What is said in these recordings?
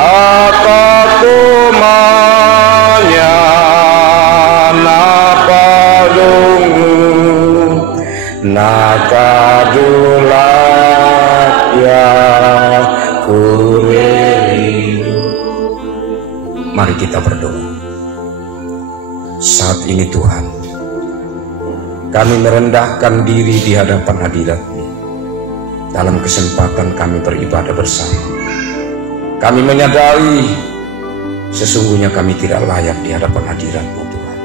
Aku manyana padungu nakadulak ya kureri. Mari kita berdoa. Saat ini Tuhan, kami merendahkan diri di hadapan hadirat-Mu. Dalam kesempatan kami beribadah bersama, kami menyadari sesungguhnya kami tidak layak di hadapan hadirat-Mu Tuhan.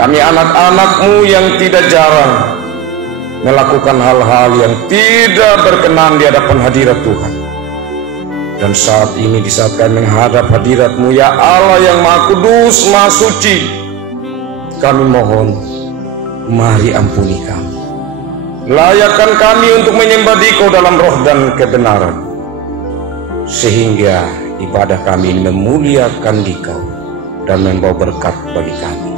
Kami anak-anak-Mu yang tidak jarang melakukan hal-hal yang tidak berkenan di hadapan hadirat Tuhan. Dan saat ini di saat kami menghadap hadirat-Mu ya Allah yang Maha Kudus, Maha Suci, kami mohon, mari ampuni kami. Layakkan kami untuk menyembah Dikau dalam roh dan kebenaran, sehingga ibadah kami memuliakan Dikau dan membawa berkat bagi kami.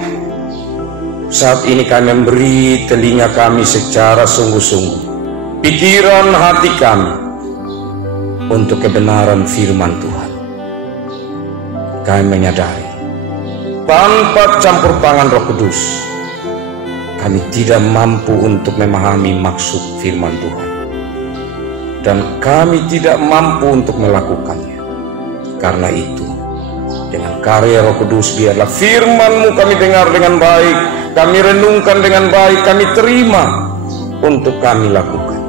Saat ini kami memberi telinga kami secara sungguh-sungguh, pikiran hati kami untuk kebenaran firman Tuhan. Kami menyadari tanpa campur tangan Roh Kudus kami tidak mampu untuk memahami maksud firman Tuhan, dan kami tidak mampu untuk melakukannya. Karena itu, dengan karya Roh Kudus, biarlah firman-Mu kami dengar dengan baik, kami renungkan dengan baik, kami terima untuk kami lakukan.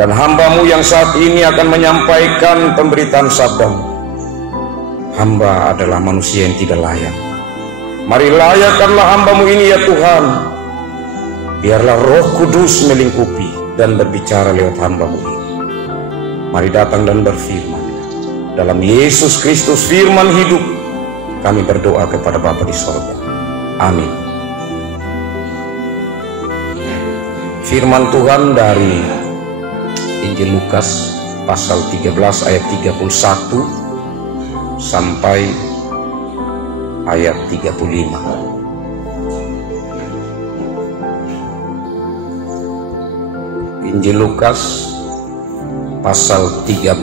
Dan hamba-Mu yang saat ini akan menyampaikan pemberitaan sabda-Mu, hamba adalah manusia yang tidak layak. Mari layakkanlah hamba-Mu ini ya Tuhan. Biarlah Roh Kudus melingkupi dan berbicara lewat hamba-Mu ini. Mari datang dan berfirman. Dalam Yesus Kristus firman hidup, kami berdoa kepada Bapa di sorga. Amin. Firman Tuhan dari Injil Lukas pasal 13 ayat 31 sampai ayat 35. Injil Lukas pasal 13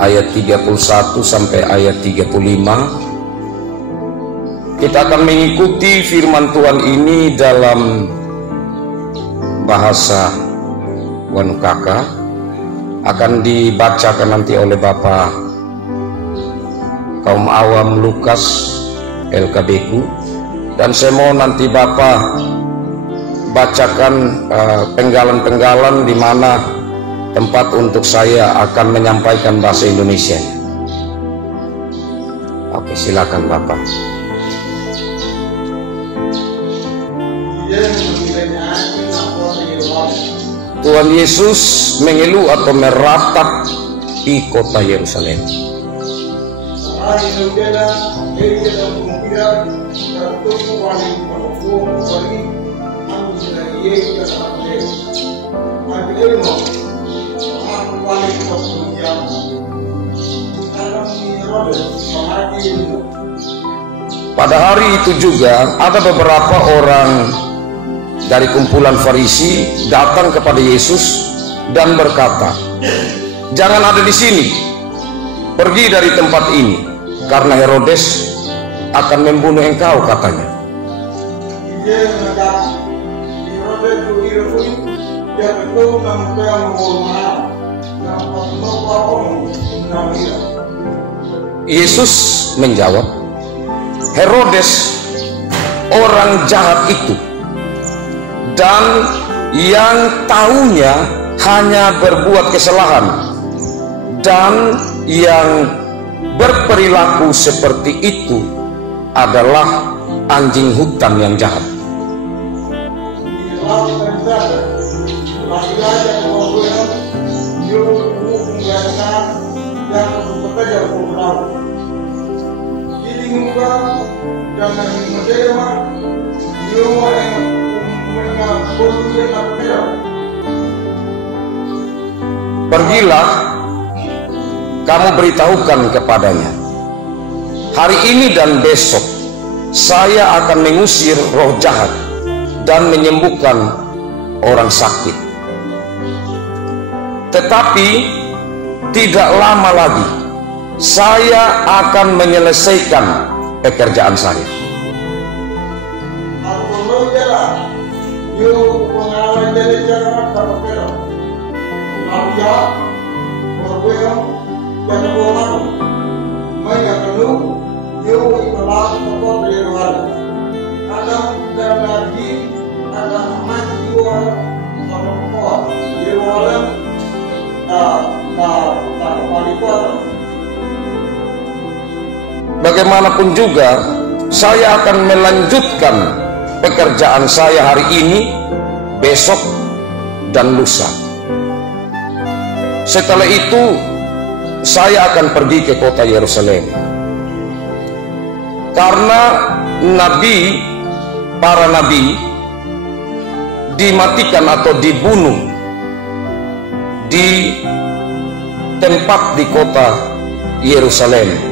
ayat 31 sampai ayat 35. Kita akan mengikuti firman Tuhan ini dalam bahasa Wanukaka. Akan dibacakan nanti oleh Bapak Kaum Awam Lukas LKBku, dan saya mau nanti Bapak bacakan penggalan-penggalan di mana tempat untuk saya akan menyampaikan bahasa Indonesia. Oke, silakan Bapak. Tuhan Yesus mengeluh atau meratap di kota Yerusalem. Pada hari itu juga ada beberapa orang dari kumpulan Farisi datang kepada Yesus dan berkata, "Jangan ada di sini, pergi dari tempat ini, karena Herodes akan membunuh engkau," katanya. Yesus menjawab, "Herodes orang jahat itu, dan yang tahunya hanya berbuat kesalahan, dan yang berperilaku seperti itu adalah anjing hutan yang jahat." "Pergilah, kamu beritahukan kepadanya, hari ini dan besok saya akan mengusir roh jahat dan menyembuhkan orang sakit. Tetapi tidak lama lagi saya akan menyelesaikan pekerjaan saya. Bagaimanapun juga saya akan melanjutkan pekerjaan saya hari ini, besok, dan lusa. Setelah itu saya akan pergi ke kota Yerusalem, karena para nabi dimatikan atau dibunuh di tempat di kota Yerusalem.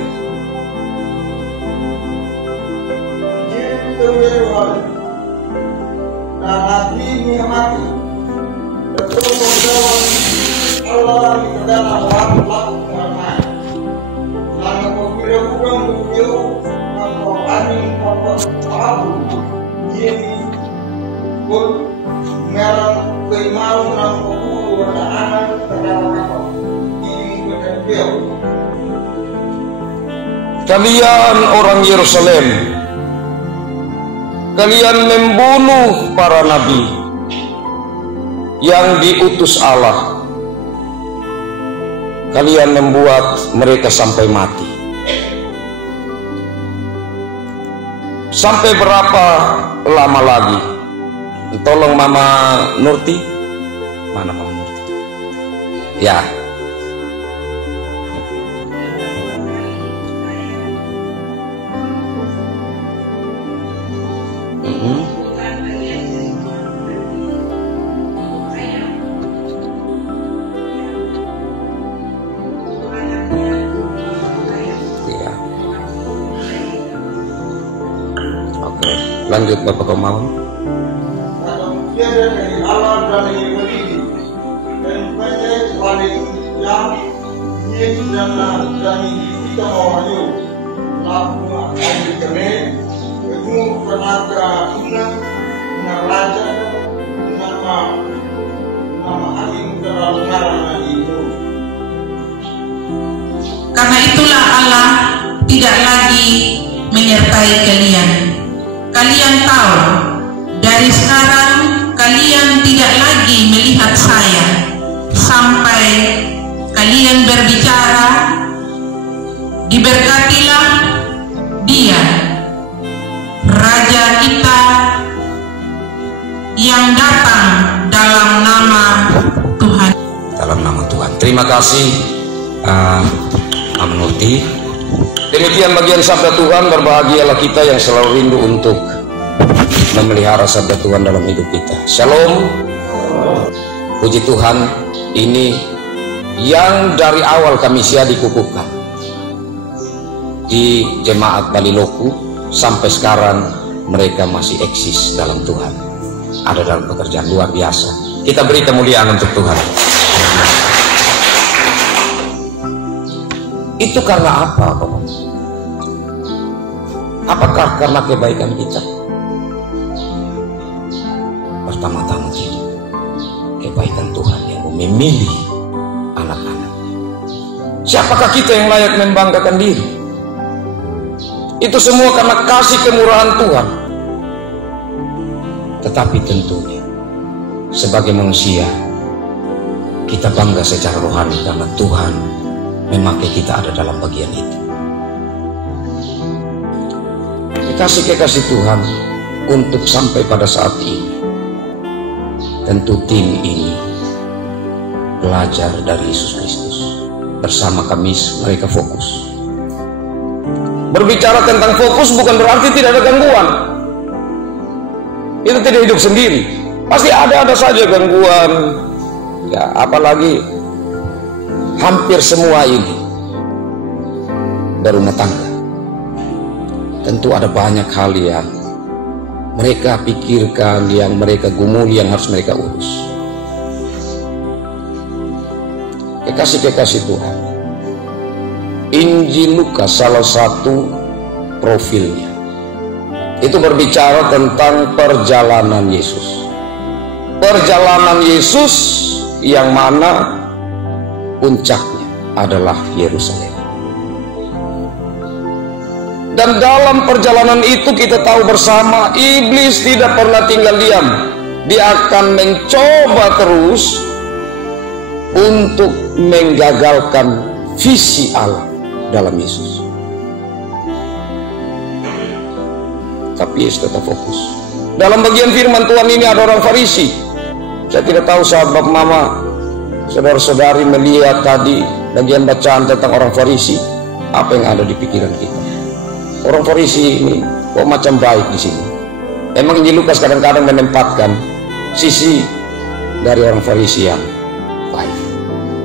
Kalian orang Yerusalem, kalian membunuh para nabi yang diutus Allah. Kalian membuat mereka sampai mati. Sampai berapa lama lagi? Tolong Mama Nurti. Mana Mama Nurti? Ya. Lanjut Bapak Komawan. Karena itulah Allah tidak lagi menyertai kalian. Kalian tahu, dari sekarang kalian tidak lagi melihat saya sampai kalian berbicara. Diberkatilah Dia, Raja kita, yang datang dalam nama Tuhan. Dalam nama Tuhan. Terima kasih Mama Nurti. Demikian bagian sabda Tuhan. Berbahagialah kita yang selalu rindu untuk memelihara sabda Tuhan dalam hidup kita. Shalom. Puji Tuhan, ini yang dari awal kami dikukuhkan di jemaat Baliloku, sampai sekarang mereka masih eksis dalam Tuhan, ada dalam pekerjaan luar biasa. Kita beri kemuliaan untuk Tuhan. Itu karena apa, Bapak? Apakah karena kebaikan kita? Pertama-tama tidak. Kebaikan Tuhan yang memilih anak-anak. Siapakah kita yang layak membanggakan diri? Itu semua karena kasih kemurahan Tuhan. Tetapi tentunya sebagai manusia kita bangga secara rohani karena Tuhan memakai kita ada dalam bagian itu. Kekasih-kekasih Tuhan, untuk sampai pada saat ini, tentu tim ini belajar dari Yesus Kristus. Bersama kami mereka fokus. Berbicara tentang fokus bukan berarti tidak ada gangguan. Itu tidak hidup sendiri. Pasti ada saja gangguan. Ya, apalagi hampir semua ini berumah tangga. Tentu ada banyak hal yang mereka pikirkan, yang mereka gumuli, yang harus mereka urus. Kekasih-kekasih Tuhan, Injil Lukas salah satu profilnya itu berbicara tentang perjalanan Yesus. Perjalanan Yesus yang mana puncaknya adalah Yerusalem. Dan dalam perjalanan itu kita tahu bersama, iblis tidak pernah tinggal diam. Dia akan mencoba terus untuk menggagalkan visi Allah dalam Yesus. Tapi Yesus tetap fokus. Dalam bagian firman Tuhan ini ada orang Farisi. Saya tidak tahu sahabat mama, saudara-saudari melihat tadi bagian bacaan tentang orang Farisi, apa yang ada di pikiran kita? Orang Farisi ini kok macam baik di sini. Emang Injil Lukas kadang-kadang menempatkan sisi dari orang Farisi yang baik.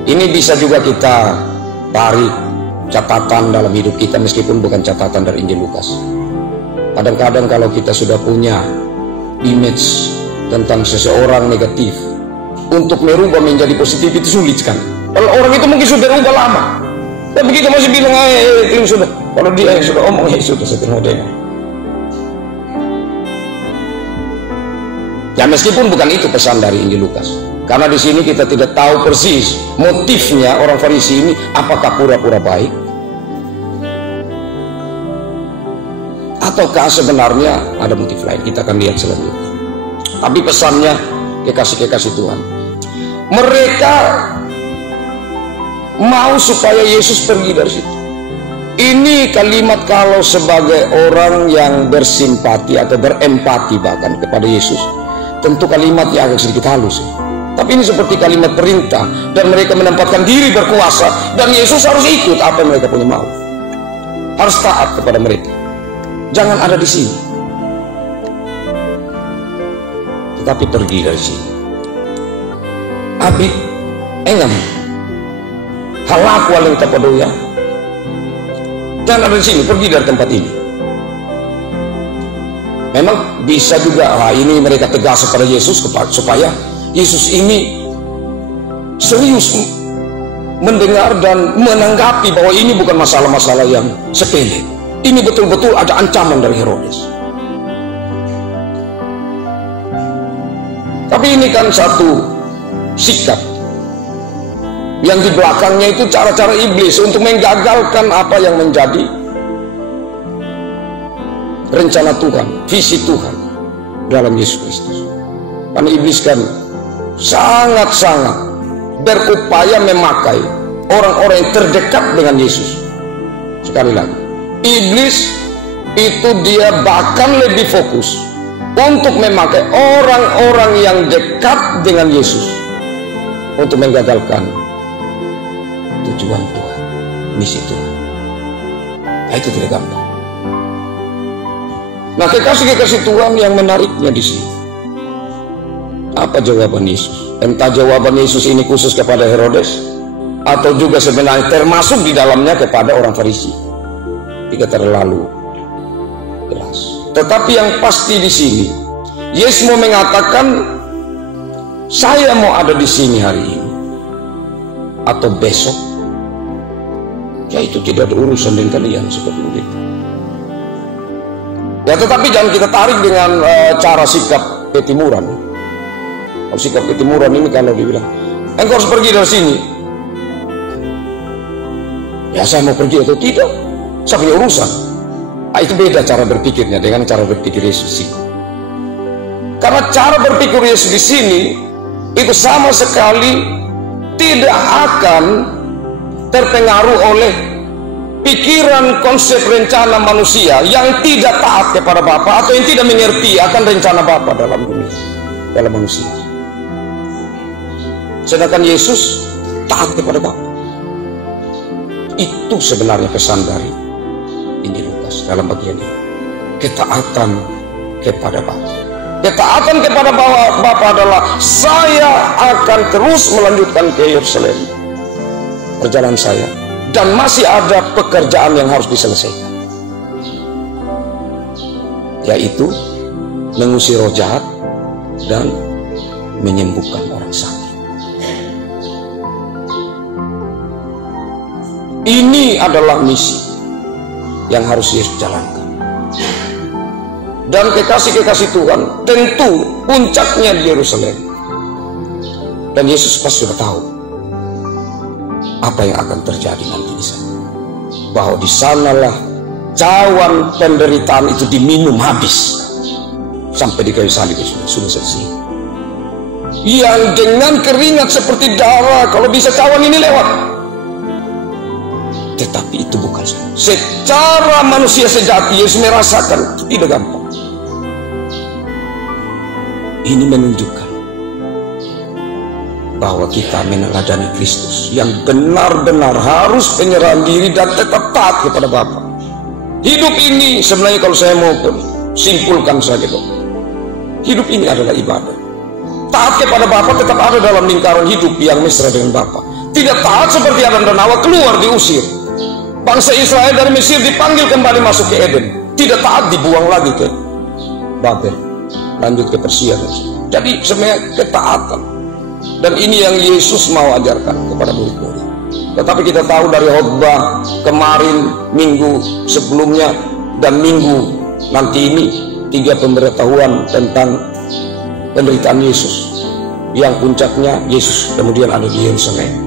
Ini bisa juga kita tarik catatan dalam hidup kita, meskipun bukan catatan dari Injil Lukas. Kadang-kadang kalau kita sudah punya image tentang seseorang negatif, untuk merubah menjadi positif itu sulit kan. Kalau orang itu mungkin sudah berubah lama, tapi kita masih bilang itu sudah. Kalau dia yang sudah omong, sudah setengah dengan. Ya meskipun bukan itu pesan dari Injil Lukas, karena di sini kita tidak tahu persis motifnya orang Farisi ini, apakah pura-pura baik ataukah sebenarnya ada motif lain. Kita akan lihat selanjutnya. Tapi pesannya kekasih-kekasih Tuhan, mereka mau supaya Yesus pergi dari situ. Ini kalimat kalau sebagai orang yang bersimpati atau berempati bahkan kepada Yesus, tentu kalimatnya agak sedikit halus. Tapi ini seperti kalimat perintah, dan mereka menempatkan diri berkuasa, dan Yesus harus ikut apa yang mereka punya mau. Harus taat kepada mereka. Jangan ada di sini. Tetapi pergi dari sini. Abi, engam. Halaku aling tapadoya. Jangan ada di sini, pergi dari tempat ini. Memang bisa juga ini mereka tegas kepada Yesus supaya Yesus ini serius mendengar dan menanggapi bahwa ini bukan masalah-masalah yang sepele. Ini betul-betul ada ancaman dari Herodes. Tapi ini kan satu sikap yang di belakangnya itu cara-cara iblis untuk menggagalkan apa yang menjadi rencana Tuhan, visi Tuhan dalam Yesus Kristus. Karena iblis kan sangat-sangat berupaya memakai orang-orang yang terdekat dengan Yesus. Sekali lagi, iblis itu dia bahkan lebih fokus untuk memakai orang-orang yang dekat dengan Yesus untuk menggagalkan tujuan Tuhan, misi Tuhan. Nah, itu tidak gampang. Nah, kekasih-kekasih Tuhan yang menariknya di sini, apa jawaban Yesus? Entah jawaban Yesus ini khusus kepada Herodes, atau juga sebenarnya termasuk di dalamnya kepada orang Farisi, tidak terlalu jelas. Tetapi yang pasti di sini, Yesus mau mengatakan, saya mau ada di sini hari ini atau besok, ya itu tidak ada urusan dengan kalian seperti itu. Ya tetapi jangan kita tarik dengan cara sikap ketimuran. Kalau sikap ketimuran ini kalau dibilang, engkau harus pergi dari sini, ya saya mau pergi atau tidak, saya punya urusan. Nah, itu beda cara berpikirnya dengan cara berpikir Yesus sih. Karena cara berpikir Yesus di sini itu sama sekali tidak akan terpengaruh oleh pikiran konsep rencana manusia yang tidak taat kepada Bapa atau yang tidak mengerti akan rencana Bapa dalam dunia, dalam manusia. Sedangkan Yesus taat kepada Bapa. Itu sebenarnya pesan dari Injil Lukas dalam bagian ini. Ketaatan kepada Bapa. Ketaatan kepada Bapa adalah saya akan terus melanjutkan ke Yerusalem perjalanan saya, dan masih ada pekerjaan yang harus diselesaikan, yaitu mengusir roh jahat dan menyembuhkan orang sakit. Ini adalah misi yang harus Yesus jalankan. Dan kekasih-kekasih Tuhan tentu puncaknya di Yerusalem. Dan Yesus pasti sudah tahu apa yang akan terjadi nanti di sana. Bahwa di sanalah cawan penderitaan itu diminum habis sampai di kayu salib sudah selesai. Yang dengan keringat seperti darah, kalau bisa cawan ini lewat. Tetapi itu bukan secara manusia sejati. Yesus merasakan itu tidak gampang. Ini menunjukkan bahwa kita meneladani Kristus yang benar-benar harus penyerahan diri dan tetap taat kepada Bapa. Hidup ini sebenarnya kalau saya mau simpulkan saja, hidup ini adalah ibadah. Taat kepada Bapa tetap ada dalam lingkaran hidup yang mesra dengan Bapa. Tidak taat seperti Adam dan Hawa keluar diusir. Bangsa Israel dari Mesir dipanggil kembali masuk ke Eden. Tidak taat dibuang lagi ke Babel, lanjut ke Persia. Jadi sebenarnya ketaatan. Dan ini yang Yesus mau ajarkan kepada murid-murid. Tetapi kita tahu dari khotbah kemarin, minggu sebelumnya, dan minggu nanti ini, 3 pemberitahuan tentang penderitaan Yesus. Yang puncaknya Yesus kemudian ada di Yerusalem.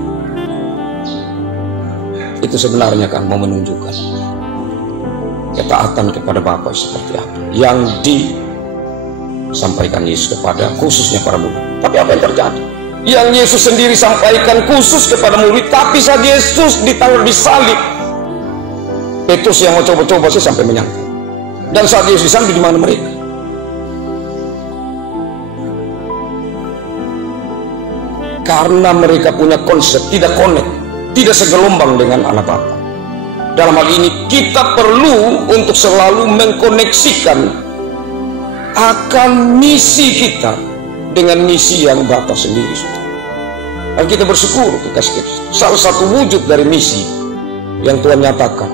Itu sebenarnya kan mau menunjukkan ketaatan kepada Bapa seperti apa yang disampaikan Yesus kepada khususnya para murid. Tapi apa yang terjadi? Yang Yesus sendiri sampaikan khusus kepada murid, tapi saat Yesus ditaruh di salib, Petrus yang mau coba-coba sih sampai menyangka. Dan saat Yesus di sana, di mana mereka? Karena mereka punya konsep tidak connect, tidak segelombang dengan anak Bapa. Dalam hal ini kita perlu untuk selalu mengkoneksikan akan misi kita dengan misi yang Bapa sendiri sudah. Dan kita bersyukur kekasih Kristus. Salah satu wujud dari misi yang Tuhan nyatakan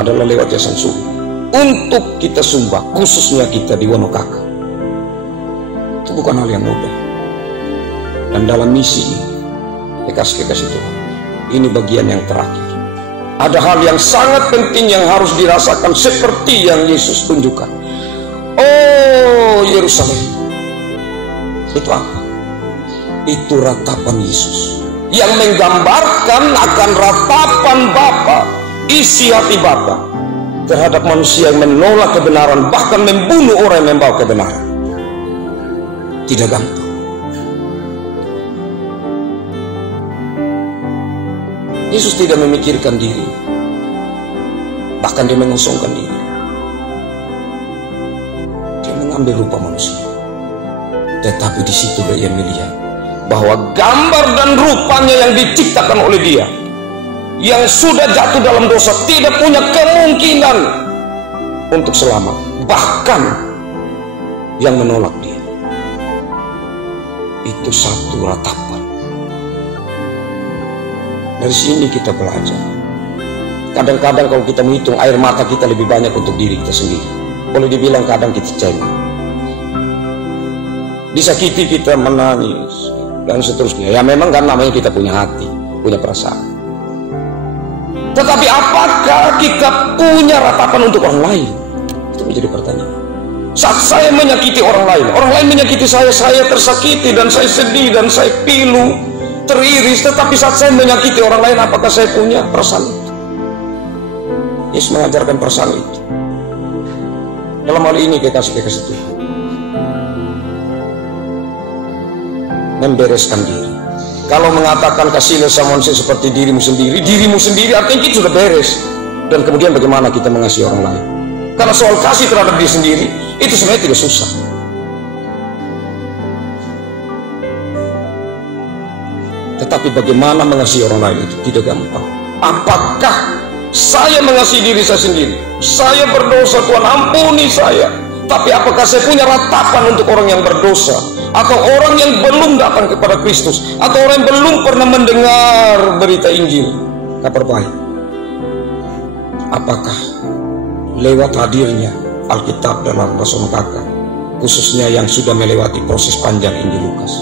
adalah lewat yayasan sumbah. Untuk kita sumbah, khususnya kita di Wonokaka. Itu bukan hal yang mudah. Dan dalam misi ini, kekasih-kekasih Tuhan, ini bagian yang terakhir. Ada hal yang sangat penting yang harus dirasakan seperti yang Yesus tunjukkan. Oh Yerusalem, itu apa? Itu ratapan Yesus yang menggambarkan akan ratapan Bapa, isi hati Bapa terhadap manusia yang menolak kebenaran, bahkan membunuh orang yang membawa kebenaran. Tidak gampang. Yesus tidak memikirkan diri, bahkan dia mengosongkan diri. Dia mengambil rupa manusia. Tetapi di situ dia melihat bahwa gambar dan rupanya yang diciptakan oleh dia, yang sudah jatuh dalam dosa, tidak punya kemungkinan untuk selamat, bahkan yang menolak dia. Itu satu ratapan. Dari sini kita belajar. Kadang-kadang kalau kita menghitung air mata kita lebih banyak untuk diri kita sendiri. Boleh dibilang kadang kita cengeng. Disakiti kita menangis dan seterusnya. Ya memang kan namanya kita punya hati, punya perasaan. Tetapi apakah kita punya ratapan untuk orang lain? Itu menjadi pertanyaan. Saat saya menyakiti orang lain menyakiti saya tersakiti dan saya sedih dan saya pilu, teriris. Tetapi saat saya menyakiti orang lain, apakah saya punya perasaan itu? Yesus mengajarkan perasaan itu. Dalam hal ini kekasih-kekasih Tuhan, membereskan diri. Kalau mengatakan kasihlah sama manusia seperti dirimu sendiri artinya kita sudah beres. Dan kemudian bagaimana kita mengasihi orang lain? Karena soal kasih terhadap diri sendiri itu sebenarnya tidak susah. Tetapi bagaimana mengasihi orang lain itu tidak gampang. Apakah saya mengasihi diri saya sendiri? Saya berdosa, Tuhan ampuni saya. Tapi apakah saya punya ratapan untuk orang yang berdosa? Atau orang yang belum datang kepada Kristus? Atau orang yang belum pernah mendengar berita Injil, kabar baik? Apakah lewat hadirnya Alkitab dalam bahasa Wonokaka, khususnya yang sudah melewati proses panjang Injil Lukas,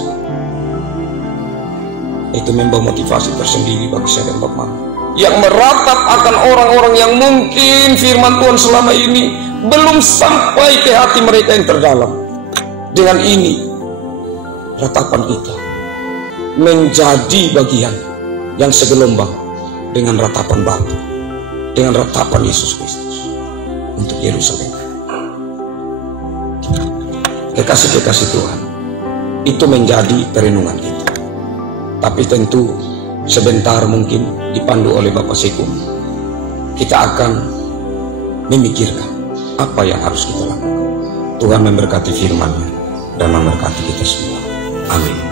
itu membawa motivasi tersendiri bagi saya dan Bapak? yang meratap akan orang-orang yang mungkin firman Tuhan selama ini belum sampai ke hati mereka yang terdalam. Dengan ini, ratapan kita menjadi bagian yang segelombang dengan ratapan Bapa, dengan ratapan Yesus Kristus untuk Yerusalem. Kekasih-kekasih Tuhan, itu menjadi perenungan kita. Tapi tentu sebentar mungkin dipandu oleh Bapak Sekum, kita akan memikirkan apa yang harus kita lakukan. Tuhan memberkati firman-Nya dan memberkati kita semua. Amin.